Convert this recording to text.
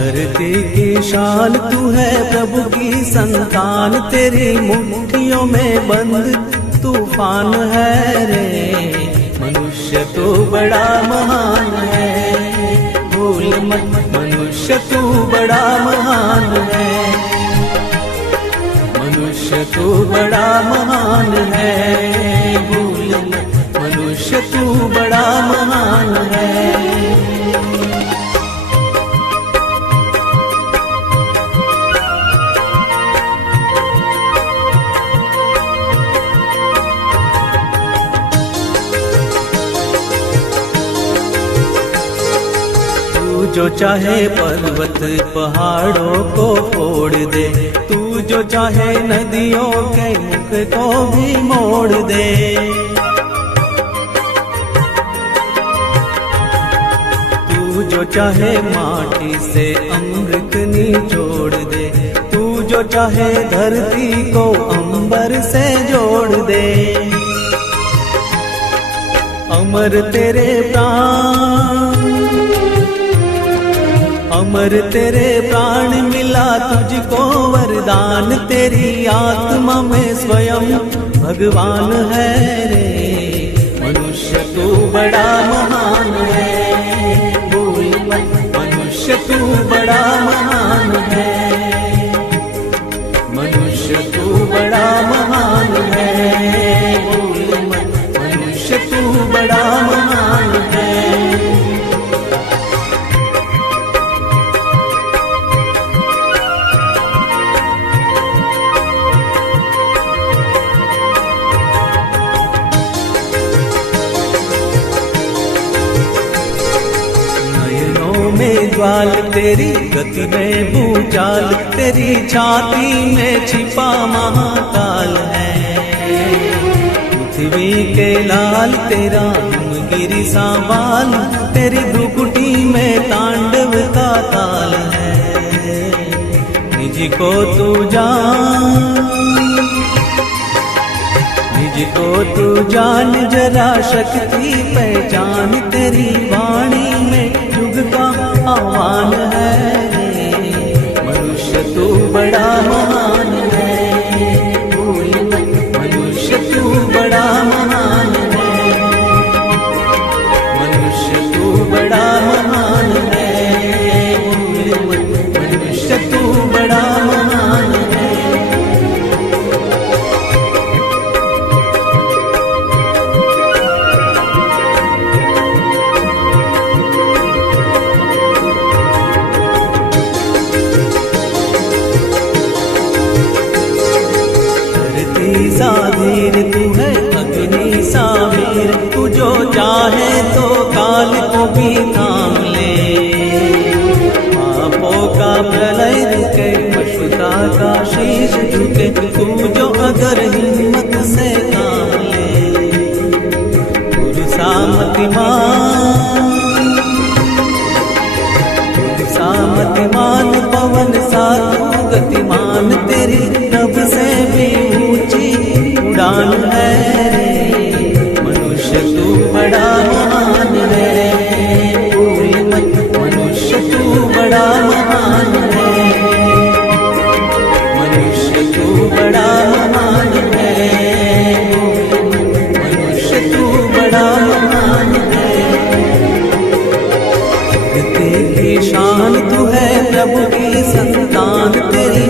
धरती की शान तू है, प्रभु की संतान, तेरी मुट्ठियों में बंद तूफान है रे। मनुष्य तू बड़ा महान है, भूल मत मनुष्य तू बड़ा महान है। मनुष्य तू बड़ा महान है, भूल मत मनुष्य तू बड़ा महान है। जो चाहे पर्वत पहाड़ों को फोड़ दे, तू जो चाहे नदियों के मुख को भी मोड़ दे। तू जो चाहे माटी से अमृत निचोड़ दे, तू जो चाहे धरती को अंबर से जोड़ दे। अमर तेरे प्राण, अमर तेरे प्राण मिला तुझको वरदान, तेरी आत्मा में स्वयं भगवान है रे। मनुष्य तू बड़ा महान है, भूल मत मनुष्य तू बड़ा महान है। मनुष्य तू बड़ा महान है, भूल मत मनुष्य तू बड़ा महान है। ज्वाल तेरी गति में भूचाल, तेरी छाती में छिपा महाकाल है। पृथ्वी के लाल तेरा हिमगिरी सा बाल, तेरी भ्रुकुटी में तांडव का ताल है। निज को तू जान, निज को तू जान, जरा शक्ति पहचान, तेरी वाणी में युग का आह्वान है। मनुष्य तू बड़ा महान है, भूल मत मनुष्य तू बड़ा महान है। मनुष्य तू बड़ा महान है, भूल मत मनुष्य तू बड़ा महान है। साधीर तू है अग्नि सावीर, तू जो चाहे तो काल को भी थाम ले। पापों का प्रलय रुके, पशुता का शीश झुके, तू जो अगर हिम्मत से काम ले। पुरुषा मतिमान, पुरुषा मतिमान, पवन सा तू गतिमान, तेरी नभ से भी उड़ान है रे। मनुष्य तू बड़ा महान है, भूल मत मनुष्य तू बड़ा महान है। मनुष्य तू बड़ा महान है, भूल मत मनुष्य तू बड़ा महान है। तेरी शान तू है, प्रभु की संतान, तेरी